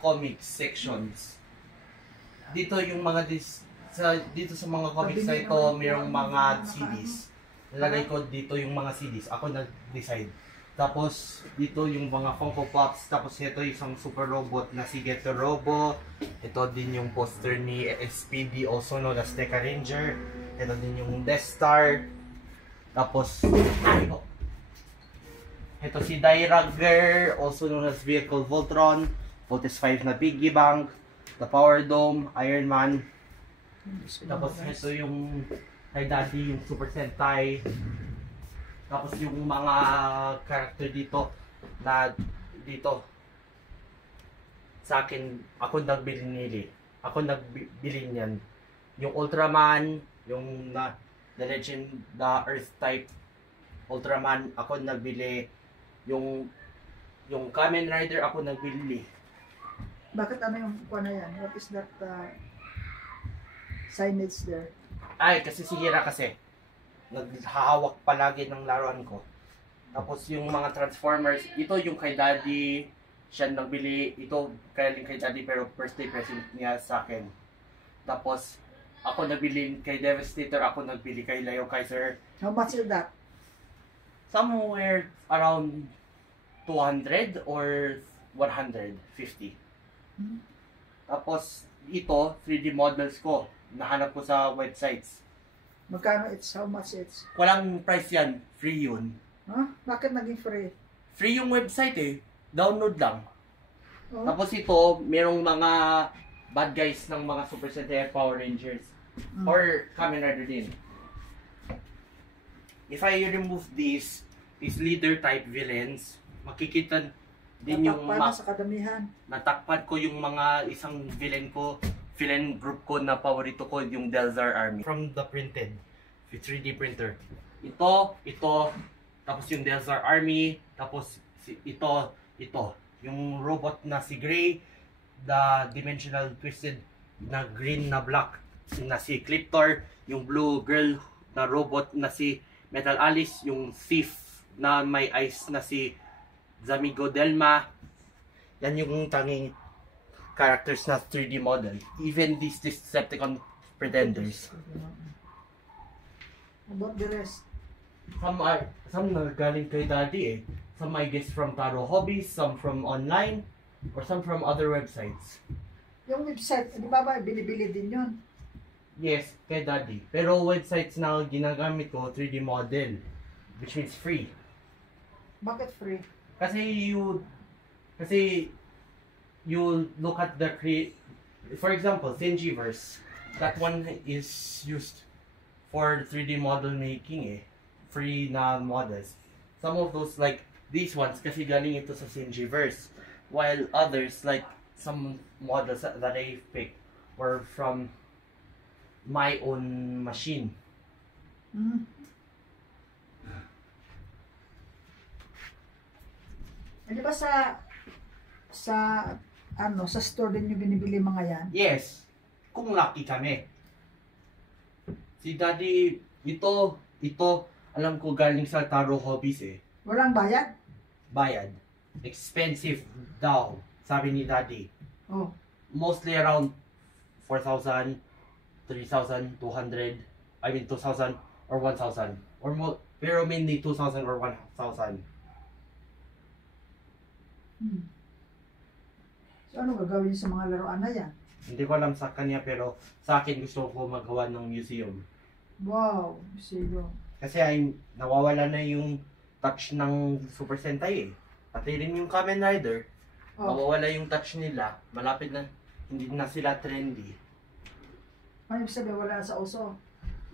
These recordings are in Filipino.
Comic sections. Dito yung mga dito sa mga comics na ito, mayroong mga CDs. Nalagay ko dito yung mga CDs. Ako nag-decide. Tapos dito yung mga Funko Pops. Tapos ito yung isang super robot na si Getter Robo. Ito din yung poster ni SPD, also known as Mecha Ranger. Ito din yung Death Star. Tapos ito si Dairagger, also known as Vehicle Voltron. Voltes 5 na Piggy Bank. The Power Dome, Iron Man. Tapos ito yung kay Daddy, yung Super Sentai. Tapos yung mga character dito na dito sa akin, ako nagbili. Ako nagbili niyan. Yung Ultraman, yung The Legend, the Earth type Ultraman, ako nagbili. Yung Kamen Rider, ako nagbili. Bakit ano yung kuha na yan? What is that signage there? Ay, kasi si Hira kasi naghahawak palagi ng laruan ko. Tapos yung mga Transformers, ito yung kay Daddy, siya nagbili. Ito kaya kay Daddy pero birthday present niya sa akin. Tapos ako nabili kay Devastator, ako nagbili kay Leo Kaiser. How much is that? Somewhere around 200 or 150. Tapos ito, 3D models ko. Nahanap ko sa websites. Magkano it's? How much it's? Walang price yan. Free yun. Huh? Bakit naging free? Free yung website eh. Download lang. Oh. Tapos ito, merong mga bad guys ng mga Super Sentai Power Rangers. Or Kamen Rider din. If I remove these leader type villains, makikita din yung sa kadamihan. Natakpan ko yung mga isang villain group ko na paborito ko, yung Delzar Army. From the printed, 3D printer. Ito, tapos yung Delzar Army, tapos ito. Yung robot na si Gray, the dimensional twisted na green na black na si Cliptor, yung blue girl na robot na si Metal Alice, yung thief na may eyes na si Zamigo Delma. Yan yung tanging characters na 3D model. Even these Decepticon pretenders. About the rest? Some galing kay Daddy eh. Some I guess from Taro Hobbies, some from online, or some from other websites. Yung website, di ba binibili din yun? Yes, kay Daddy. Pero websites na ginagamit ko, 3D model. Which means free. Bakit free? Kasi you look at the for example, Thingiverse. That one is used for 3D model making eh. Free na models. Some of those like these ones kasi galing ito sa Thingiverse. While others like some models that I picked were from my own machine. Di ba sa store din yung binibili mga yan? Yes. Kung lucky kami. Si Daddy, ito, alam ko galing sa Taro Hobbies eh. Walang bayad? Bayad. Expensive daw, sabi ni Daddy. Oh. Mostly around 4,000, 3,200, 2,000 or 1,000. Or more, pero mainly 2,000 or 1,000. So ano gagawin sa mga laruan na yan? Hindi ko alam sa kanya pero sa akin gusto ko magawa ng museum. Wow, museum. Kasi nawawala na yung touch ng Super Sentai eh. Pati rin yung Kamen Rider. Nawawala yung touch nila. Malapit na, hindi na sila trendy. Ano ibig sabihin, wala sa uso?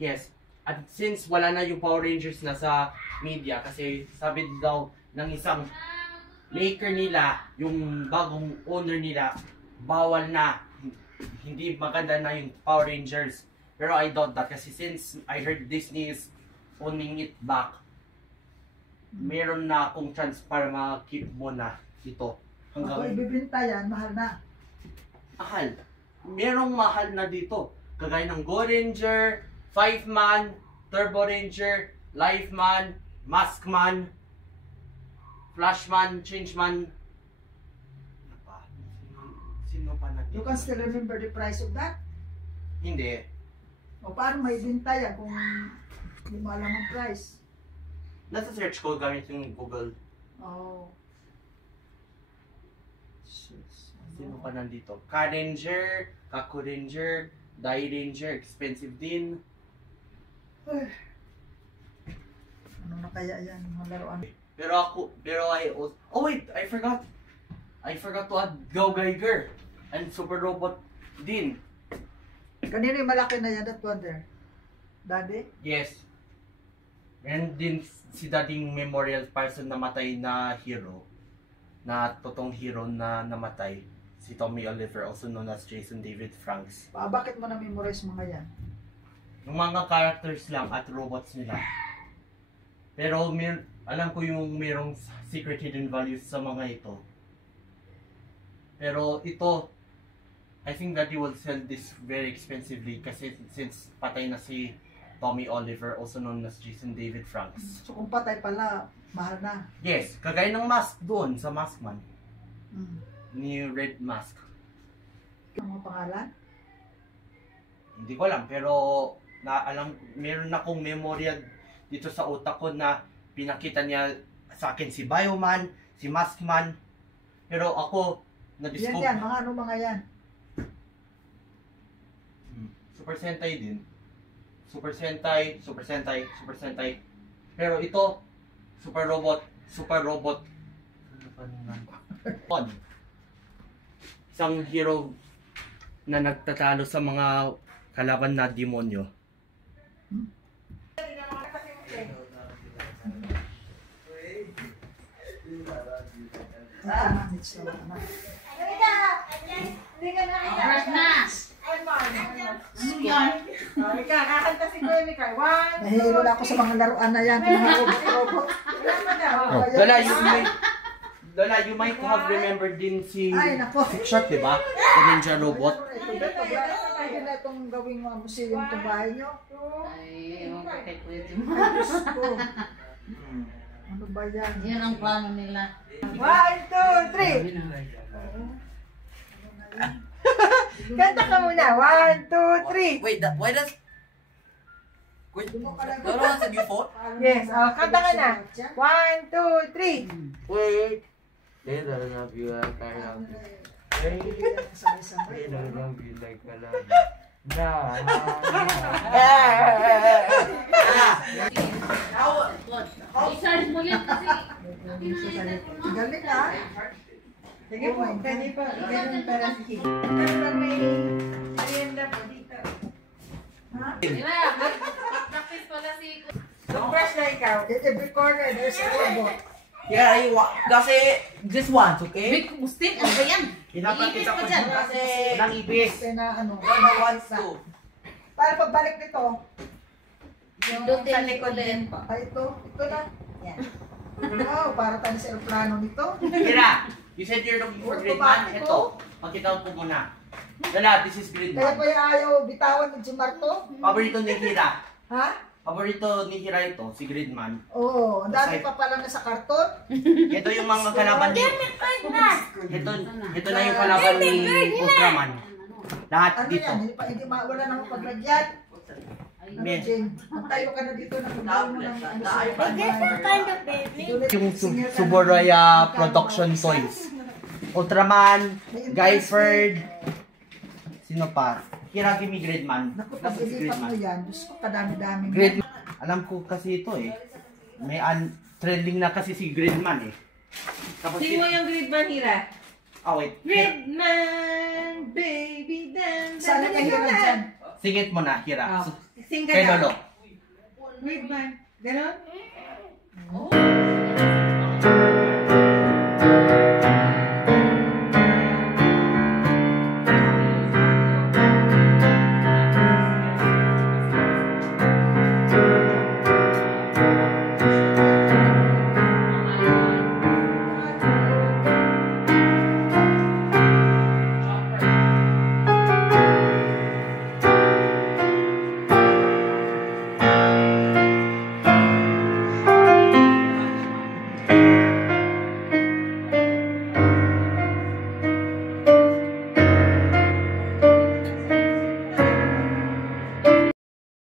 Yes. At since wala na yung Power Rangers na sa media, kasi sabi daw ng isang maker nila, yung bagong owner nila, bawal na. Hindi maganda na yung Power Rangers. Pero I doubt that kasi since I heard Disney is owning it back, meron na akong chance para ma-keep mo na ito. Ako ibibinta yan, mahal na. Mahal. Merong mahal na dito. Kagaya ng Go Ranger, 5-Man, Turbo Ranger, Life-Man, Maskman, Flashman, Changeman. pa nandito? You can still remember the price of that? Hindi. O paano may binta yan kung hindi mo alam ang price? Nasa search ko gamit yung Google. Oh. Sino pa nandito? Ka-Ranger, Kaku-Ranger, Dai-Ranger, expensive din. Ano na kaya yan, mga laruan? Pero oh wait, I forgot to add Go Geiger and Super Robot din. Kanino yung malaki na yan, that wonder? Daddy? Yes. And din si dating memorial person na matay na hero, na totoong hero na namatay, si Tommy Oliver, also known as Jason David Franks. Bakit mo na-memorize mga yan? Yung mga characters lang at robots nila. Pero alam ko yung merong secret hidden values sa mga ito. Pero ito, I think that you will sell this very expensively kasi since patay na si Tommy Oliver, also known as Jason David Franks. So kung patay pala, mahal na. Yes, kagaya ng mask doon sa Maskman. Ni Red Mask. Ang mga pangalan? Hindi ko alam, pero meron akong memorya dito sa utak ko na pinakita niya sa akin si Bioman, si Maskman. Pero ako, na-discover. Yan, mga ano mga yan? Super Sentai din. Super Sentai. Pero ito, Super Robot. Ano pa naman? Isang hero na nagtatalo sa mga kalaban na demonyo. Manage na mga anak. Nahihilo na ako sa mga laruan na yan, mga robot-robot. Lola, you might have remembered din si Ay, nako. Shot, di ba? Si Ninja Robot. Pwede na itong gawing mga museum itong bahay nyo. Ay, ewan ko kay Kuya Jim. Diyos ko. Ano ba yan? Yan ang plano nila. 1, 2, 3. Kanta ka muna. 1, 2, 3. Wait, why does... Wait, no one said you fought? Yes, kanta ka na. 1, 2, 3. Wait. They don't love you like I love you. They don't love you like I love you. I-charge mo yan kasi. Galing na. Sige po, pwede pa. Ganun para si Kim. Pero may merienda po dito. Ha? Practice pala si... Surprise na ikaw. Every corner, there's a robot. Yeah, you want... Kasi, just once, okay? Big Mustin, ano ba yan? Pinapakita ko dyan. Kasi... Walang ibis. Kasi na ano, One wants to. para pagbalik nito, Yung sa sa likod likod din. din. Ay, ito na. Yan. Wow, para tayo sa aeroplano nito. Kira, you said you're looking for Gridman. Ito, pakita ko muna. Lola, this is Kaya Gridman. po yung ayaw bitawan ni Jimar to. Paborito ni Hira. Ha? Paborito ni Hira ito, si Gridman. Oo, ang dami pa pala na sa karton. Ito yung mga kalaban ni... Ito na yung kalaban ni Ultraman. Lahat Ano dito. yan? Hindi wala nang paglagyan. Ano, May- Jane? Magtayo ka na dito na kung mo ng ano sa Yung Suboraya Production Toys. Ultraman, Guyford, sino pa? Hira, give me Gridman. Naku, Tapos pag ilipat mo Gridman. yan, Diyos ko, kadami-daming Gridman. Alam ko kasi ito eh. May trending na kasi si Gridman eh. Tapos Sing mo yung Gridman, Hira. wait. Gridman, baby, dance. Saan ka hirap dyan? Singit mo na, Hira. Sing ka Kay na. Lolo. Gridman. Ganon? Oh,